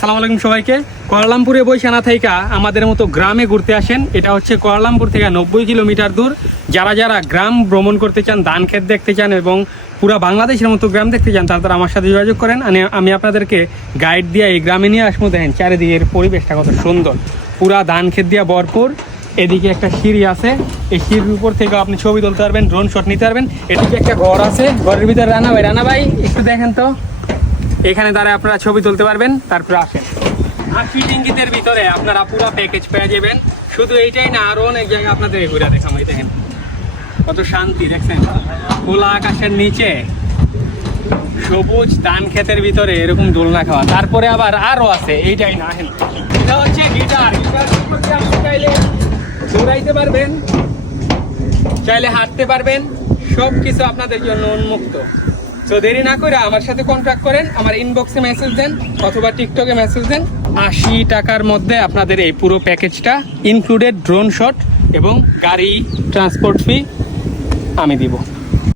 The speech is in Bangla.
আসসালামু আলাইকুম সবাইকে। কুয়ালালামপুরে বসে না থাইকা আমাদের মতো গ্রামে ঘুরতে আসেন। এটা হচ্ছে কুয়ালালামপুর থেকে 90 কিলোমিটার দূর। যারা যারা গ্রাম ভ্রমণ করতে চান, ধান ক্ষেত দেখতে চান এবং পুরো বাংলাদেশের মতো গ্রাম দেখতে চান, তারা আমার সাথে যোগাযোগ করেন। আমি আপনাদেরকে গাইড দিয়ে এই গ্রামে নিয়ে আসবো। দেখেন চারিদিকের পরিবেশটা কত সুন্দর, পুরা ধান ক্ষেত দিয়ে ভরপুর। এদিকে একটা সিঁড়ি আছে, এই সিঁড়ির উপর থেকে আপনি ছবি তুলতে পারবেন, ড্রোন শট নিতে পারবেন। এদিকে একটা ঘর আছে, ঘরের ভিতরে রানা ভাই একটু দেখেন তো, এখানে দ্বারা আপনারা ছবি তুলতে পারবেন। তারপরে আসেন 80 টিঙ্গিতের ভিতরে আপনারা পুরো প্যাকেজ পেয়ে যাবেন। শুধু এইটাই না, আরো অনেক জায়গায় আপনাদের ঘুরে দেখাম। এই দেখেন কত শান্তি, দেখছেন খোলা আকাশের নিচে সবুজ ধান ক্ষেতের ভিতরে এরকম দোলনা খাওয়া। তারপরে আবার আরো আছে, এইটাই না, এটা হচ্ছে গিটার। আপনি চাইলে দৌড়াইতে পারবেন, চাইলে হাঁটতে পারবেন, সব কিছু আপনাদের জন্য উন্মুক্ত। তো দেরি না করে আমার সাথে কন্ট্যাক্ট করেন, আমার ইনবক্সে মেসেজ দেন অথবা টিকটকে মেসেজ দেন। 80 টাকার মধ্যে আপনাদের এই পুরো প্যাকেজটা ইনক্লুডেড ড্রোন শট এবং গাড়ি ট্রান্সপোর্ট ফি আমি দিব।